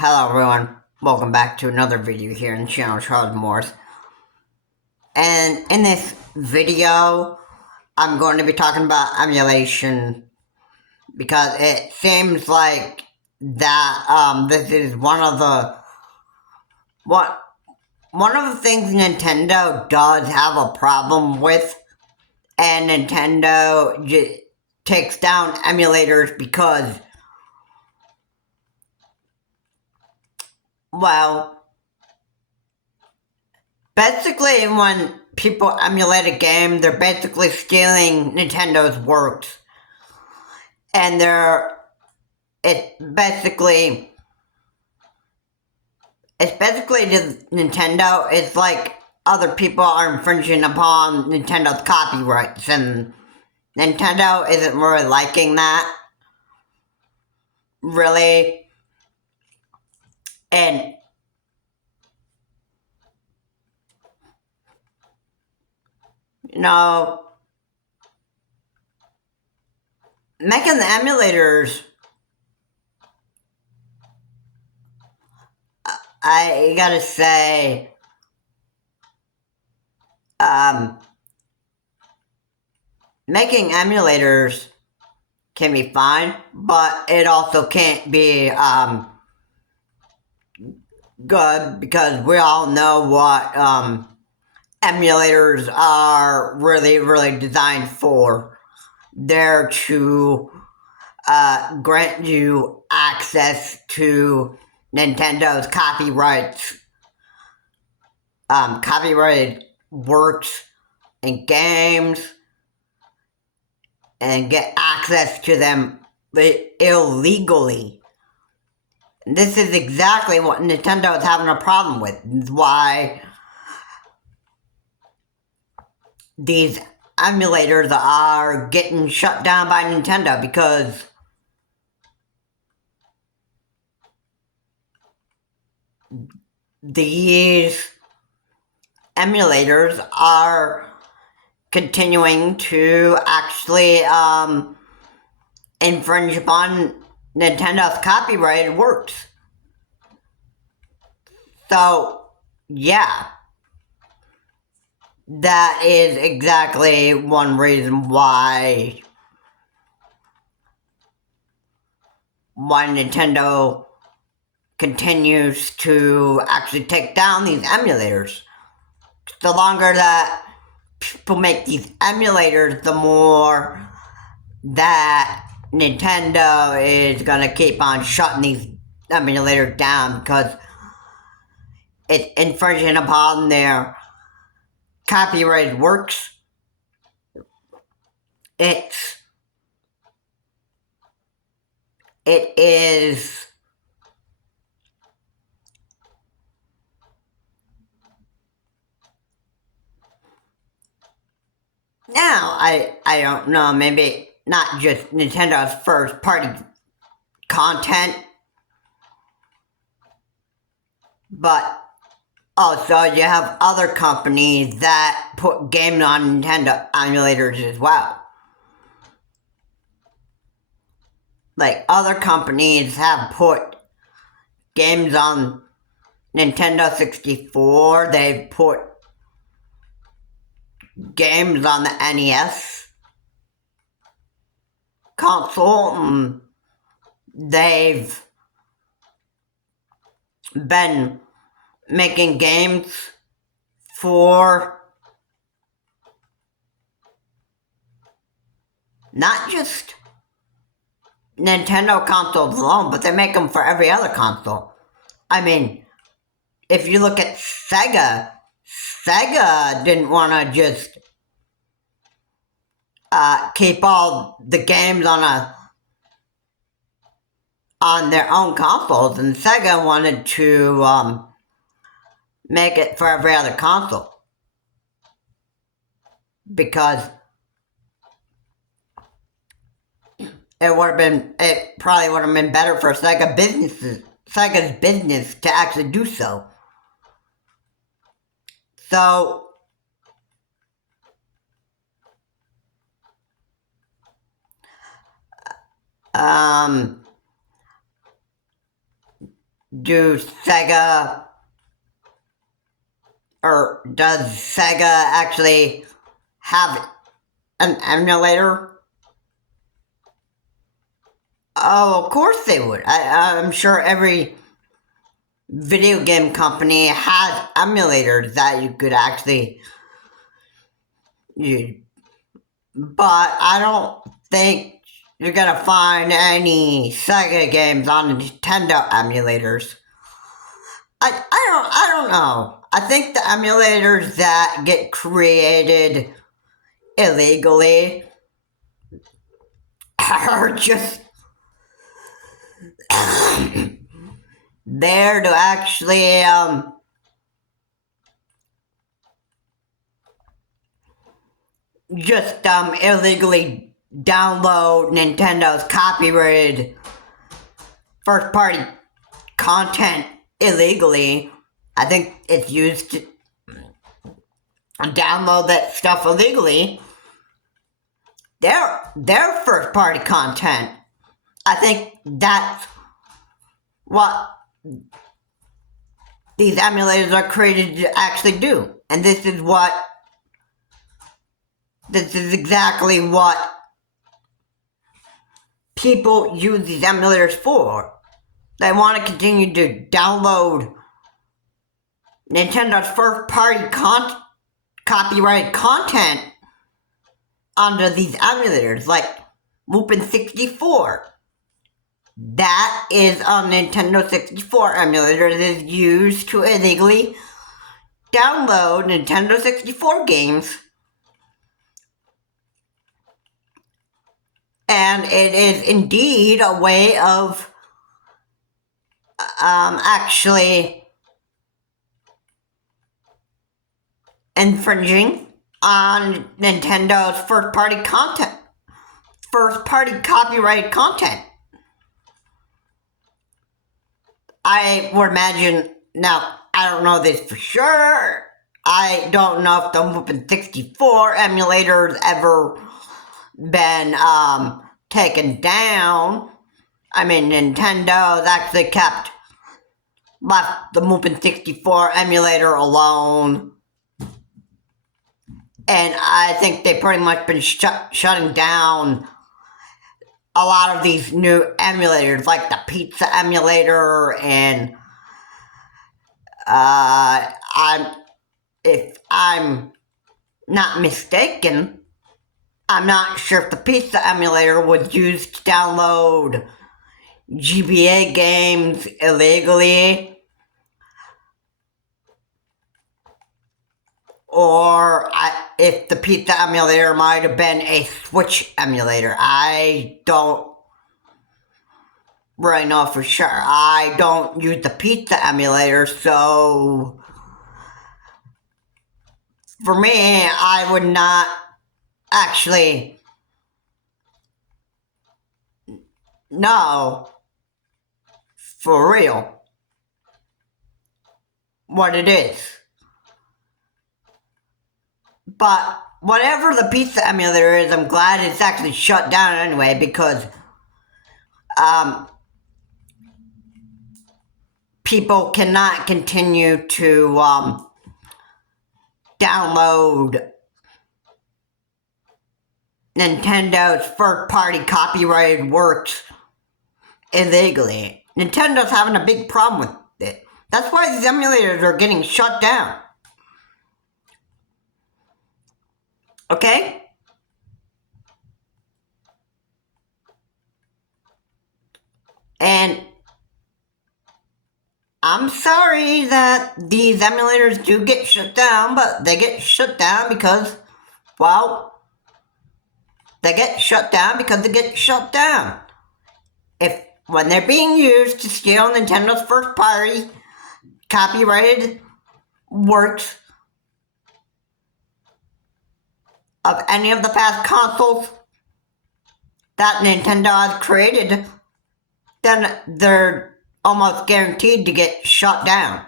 Hello everyone, welcome back to another video here in the channel Charles Morse. And in this video, I'm going to be talking about emulation because it seems like that this is one of the things Nintendo does have a problem with, and Nintendo just takes down emulators because, well, basically when people emulate a game, they're basically stealing Nintendo's works. And it's basically just Nintendo. It's like other people are infringing upon Nintendo's copyrights, and Nintendo isn't really liking that, really. And you know, making the emulators, I gotta say, making emulators can be fine, but it also can't be good, because we all know what emulators are really designed for. They're to grant you access to Nintendo's copyrighted works and games, and get access to them illegally. This is exactly what Nintendo is having a problem with. This is why these emulators are getting shut down by Nintendo, because these emulators are continuing to actually infringe upon Nintendo's copyrighted works. So, yeah, that is exactly one reason why Nintendo continues to actually take down these emulators. The longer that people make these emulators, the more that Nintendo is gonna keep on shutting these emulators down, because it's infringing upon their copyrighted works. It is now, I don't know, maybe not just Nintendo's first party content, but also you have other companies that put games on Nintendo emulators as well. Like, other companies have put games on Nintendo 64, they've put games on the NES console, and they've been making games for not just Nintendo consoles alone, but they make them for every other console. I mean, if you look at Sega didn't want to just keep all the games on their own consoles, and Sega wanted to make it for every other console, because it probably would have been better for Sega's business to actually do so. So, do Sega, or does Sega actually have an emulator? Oh, of course they would. I'm sure every video game company has emulators that you could actually use. But I don't think you're gonna find any Sega games on the Nintendo emulators. I don't know. I think the emulators that get created illegally are just there to actually just illegally download Nintendo's copyrighted first party content illegally. I think it's used to download that stuff illegally. Their first party content. I think that's what these emulators are created to actually do. And this is exactly what people use these emulators for. They want to continue to download Nintendo's first party copyrighted content onto these emulators, like Lupin 64. That is a Nintendo 64 emulator that is used to illegally download Nintendo 64 games. And it is indeed a way of actually infringing on Nintendo's first party copyrighted content. I would imagine, now I don't know this for sure, I don't know if the Lupin 64 emulator's ever been taken down. I mean, Nintendo's actually left the Lupin 64 emulator alone. And I think they've pretty much been shutting down a lot of these new emulators, like the pizza emulator, and if I'm not mistaken, I'm not sure if the pizza emulator was used to download GBA games illegally, or if the pizza emulator might have been a Switch emulator. I don't really know for sure. I don't use the pizza emulator, so for me, I would not actually know for real what it is. But whatever the pizza emulator is, I'm glad it's actually shut down anyway, because people cannot continue to download Nintendo's first-party copyrighted works illegally. Nintendo's having a big problem with it. That's why these emulators are getting shut down. Okay? And I'm sorry that these emulators do get shut down, but they get shut down because, well, they get shut down because they get shut down. When they're being used to steal Nintendo's first party copyrighted works of any of the past consoles that Nintendo has created, then they're almost guaranteed to get shut down.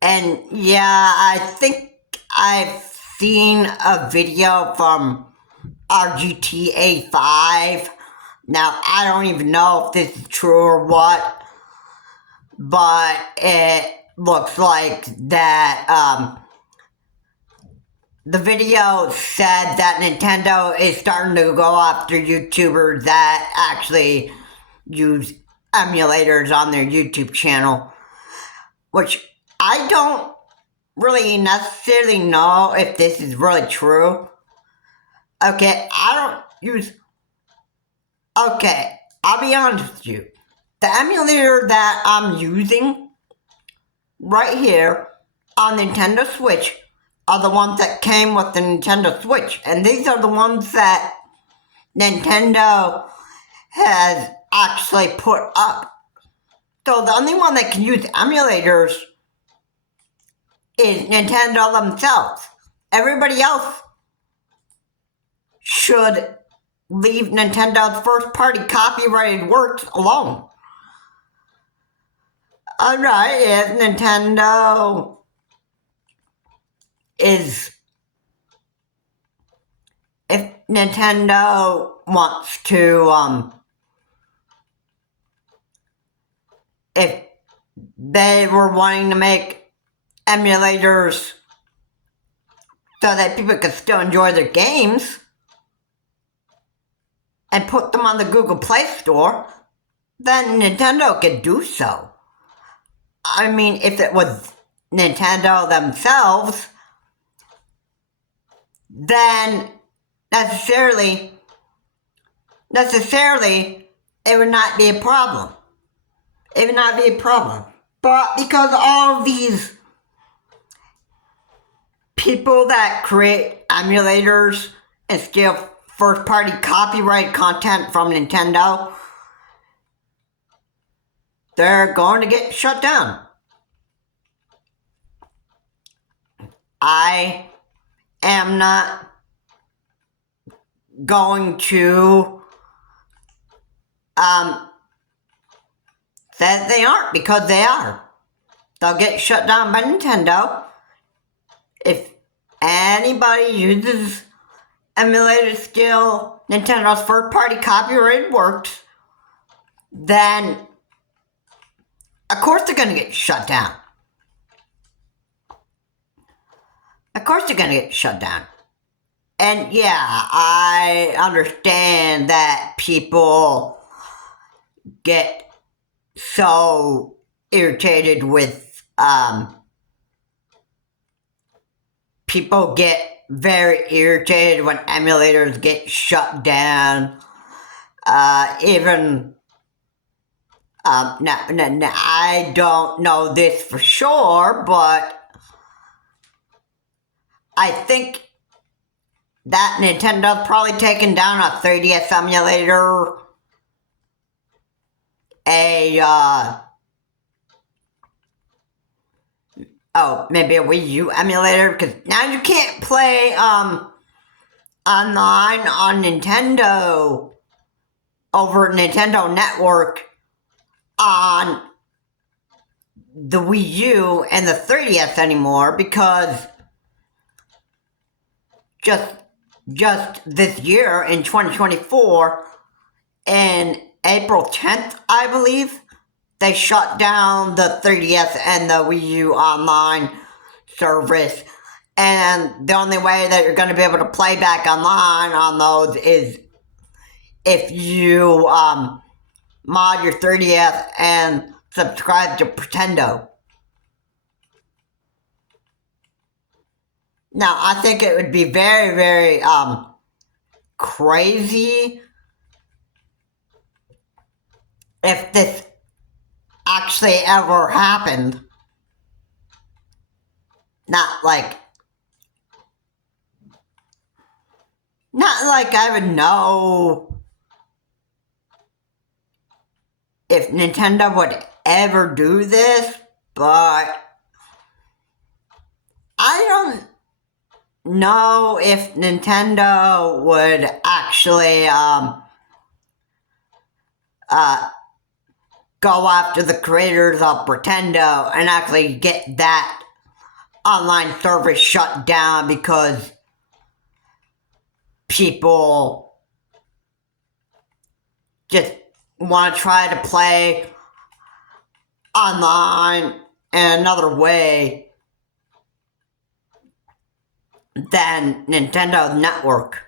And yeah, I think I've seen a video from RGTA5 Now, I don't even know if this is true or what, but it looks like that the video said that Nintendo is starting to go after YouTubers that actually use emulators on their YouTube channel, which I don't really necessarily know if this is really true. Okay, okay, I'll be honest with you. The emulator that I'm using right here on Nintendo Switch are the ones that came with the Nintendo Switch. And these are the ones that Nintendo has actually put up. So the only one that can use emulators is Nintendo themselves. Everybody else should leave Nintendo's first-party copyrighted works alone. Alright, if Nintendo wants to, if they were wanting to make emulators so that people could still enjoy their games and put them on the Google Play Store, then Nintendo could do so. I mean, if it was Nintendo themselves, then necessarily, it would not be a problem. It would not be a problem. But because all of these people that create emulators and steal first-party copyright content from Nintendo, they're going to get shut down. I am not going to say they aren't, because they are. They'll get shut down by Nintendo. If anybody uses emulator to steal Nintendo's first-party copyrighted works, then of course they're going to get shut down. Of course they're going to get shut down. And yeah, I understand that people get so irritated with, people get very irritated when emulators get shut down. Even, I don't know this for sure, but I think that Nintendo's probably taken down a 3DS emulator, maybe a Wii U emulator, because now you can't play, online on Nintendo, over Nintendo Network, on the Wii U and the 3DS anymore, because just this year, in 2024, in April 10th, I believe, they shut down the 3DS and the Wii U online service. And the only way that you're going to be able to play back online on those is if you mod your 3DS and subscribe to Pretendo. Now, I think it would be very, very crazy if this actually ever happened. Not like I would know if Nintendo would ever do this, but I don't know if Nintendo would actually go after the creators of Pretendo and actually get that online service shut down because people just want to try to play online in another way than Nintendo Network.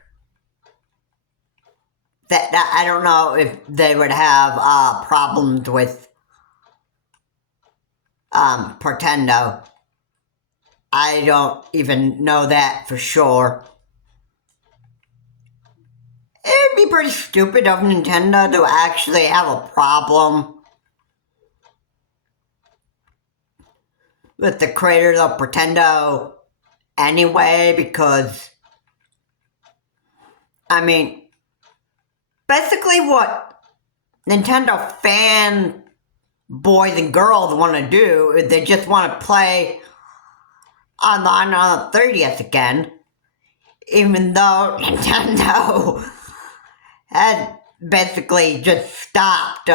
That I don't know if they would have problems with Pretendo. I don't even know that for sure. It'd be pretty stupid of Nintendo to actually have a problem with the creators of Pretendo anyway, because, I mean, basically what Nintendo fan boys and girls want to do is they just want to play online on the 30th again, even though Nintendo had basically just stopped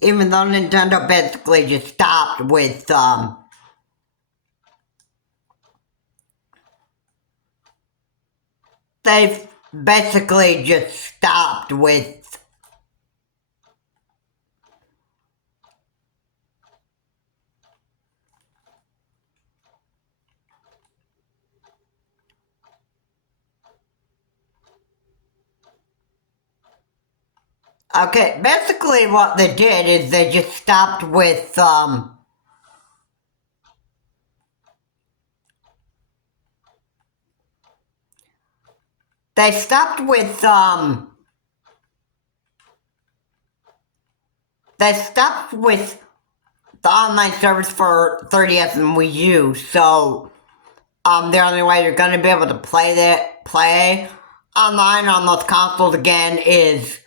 even though Nintendo basically just stopped with they've basically just stopped with okay, basically what they did is they just stopped with they stopped with the online service for 30th and Wii U, so the only way you're gonna be able to play online on those consoles again is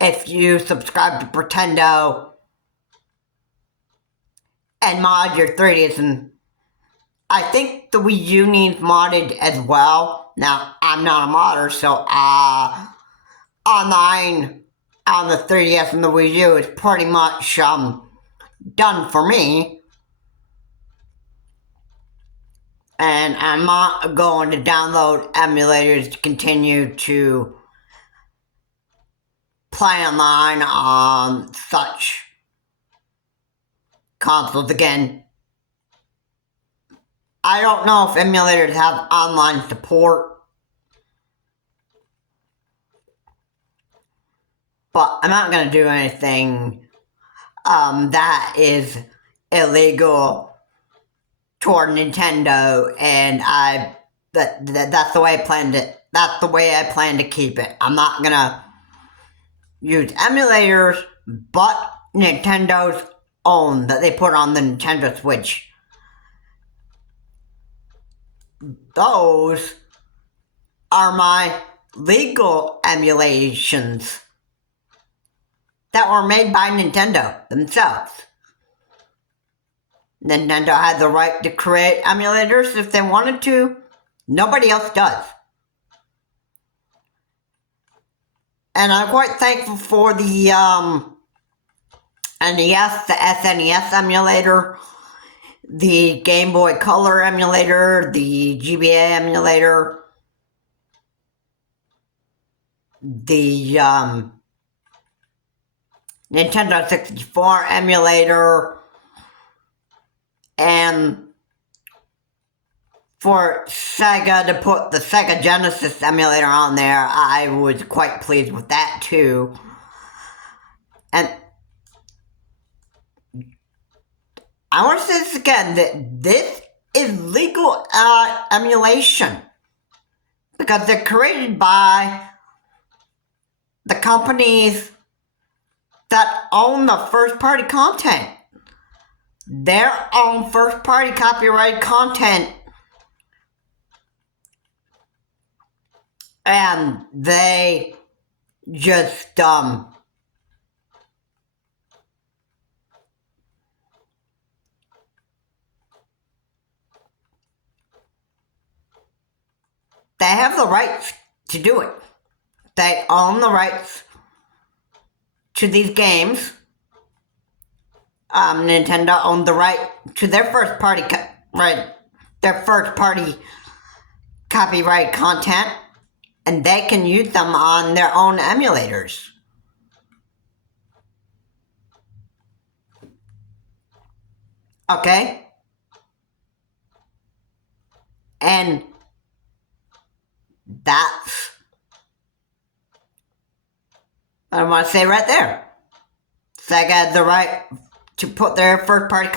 if you subscribe to Pretendo and mod your 30th, and I think the Wii U needs modded as well. Now, I'm not a modder, so online on the 3DS and the Wii U is pretty much done for me. And I'm not going to download emulators to continue to play online on such consoles again. I don't know if emulators have online support, but I'm not going to do anything that is illegal toward Nintendo, and that's the way I planned it. That's the way I plan to keep it. I'm not gonna use emulators, but Nintendo's own that they put on the Nintendo Switch. Those are my legal emulations that were made by Nintendo themselves. Nintendo had the right to create emulators if they wanted to. Nobody else does. And I'm quite thankful for the NES, the SNES emulator, the Game Boy Color emulator, the GBA emulator, the Nintendo 64 emulator, and for Sega to put the Sega Genesis emulator on there, I was quite pleased with that too. And I want to say this again, that this is legal emulation, because they're created by the companies that own the first party content. Their own first party copyrighted content, and they just they have the rights to do it. They own the rights to these games, Nintendo owned the right to their first party copyright content, and they can use them on their own emulators. Okay? And that's what I want to say right there. Sega had the right to put their first-party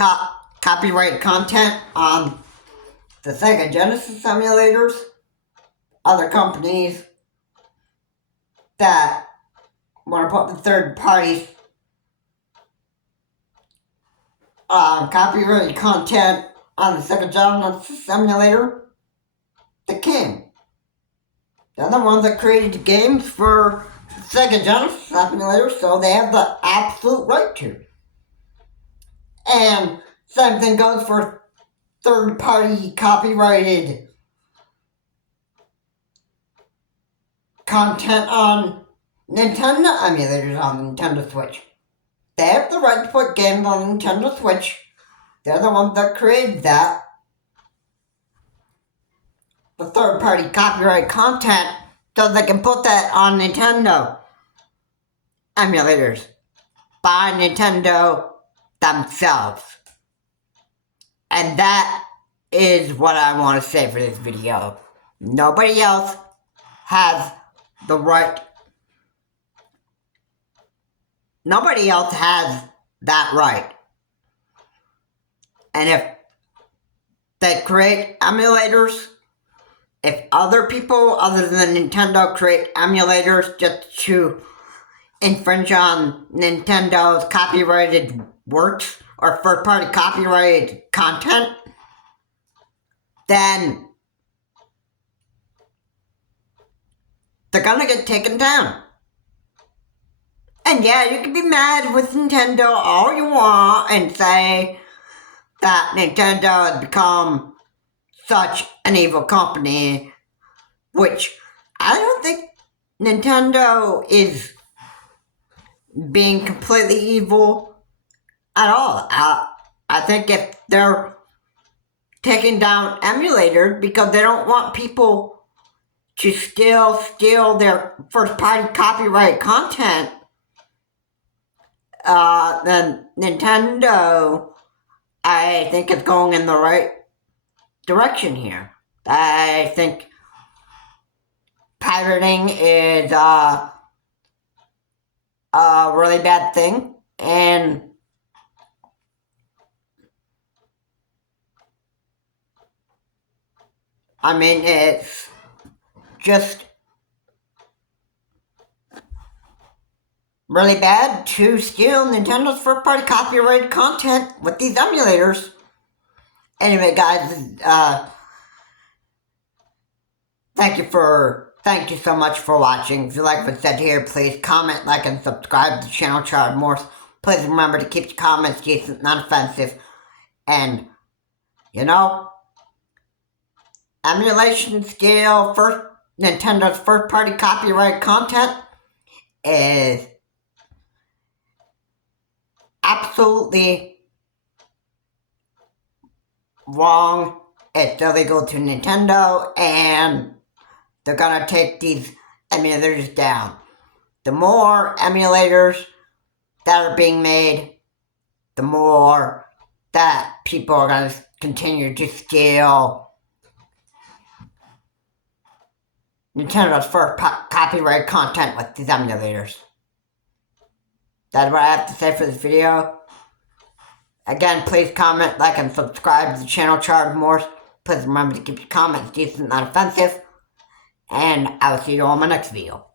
copyright content on the Sega Genesis emulators. Other companies that want to put the third-party copyrighted content on the Sega Genesis emulator, they can. They're the ones that created the games for Sega Genesis emulator, so they have the absolute right to. And same thing goes for third-party copyrighted content on Nintendo emulators on the Nintendo Switch. They have the right to put games on the Nintendo Switch. They're the ones that created that. The third-party copyright content, so they can put that on Nintendo emulators by Nintendo themselves. And that is what I want to say for this video. Nobody else has the right. Nobody else has that right. And if they create emulators, if other people other than Nintendo create emulators just to infringe on Nintendo's copyrighted works or first-party copyrighted content, then they're gonna get taken down. And yeah, you can be mad with Nintendo all you want and say that Nintendo has become such an evil company, which I don't think Nintendo is being completely evil at all. I think if they're taking down emulators because they don't want people to still steal their first-party copyright content, then Nintendo, I think, is going in the right direction here. I think pirating is a really bad thing, and I mean, it's just really bad to steal Nintendo's first-party copyrighted content with these emulators. Anyway, guys, thank you so much for watching. If you like what's said here, please comment, like, and subscribe to the channel, Charles Morse. Please remember to keep the comments decent, not offensive. And, you know, emulation scale Nintendo's first-party copyright content is absolutely wrong. It's illegal to Nintendo, and they're gonna take these emulators down. The more emulators that are being made, the more that people are gonna continue to steal Nintendo's first copyright content with these emulators. That's what I have to say for this video. Again, please comment, like, and subscribe to the channel, Charles Morse. Please remember to keep your comments decent, not offensive. And I will see you all in my next video.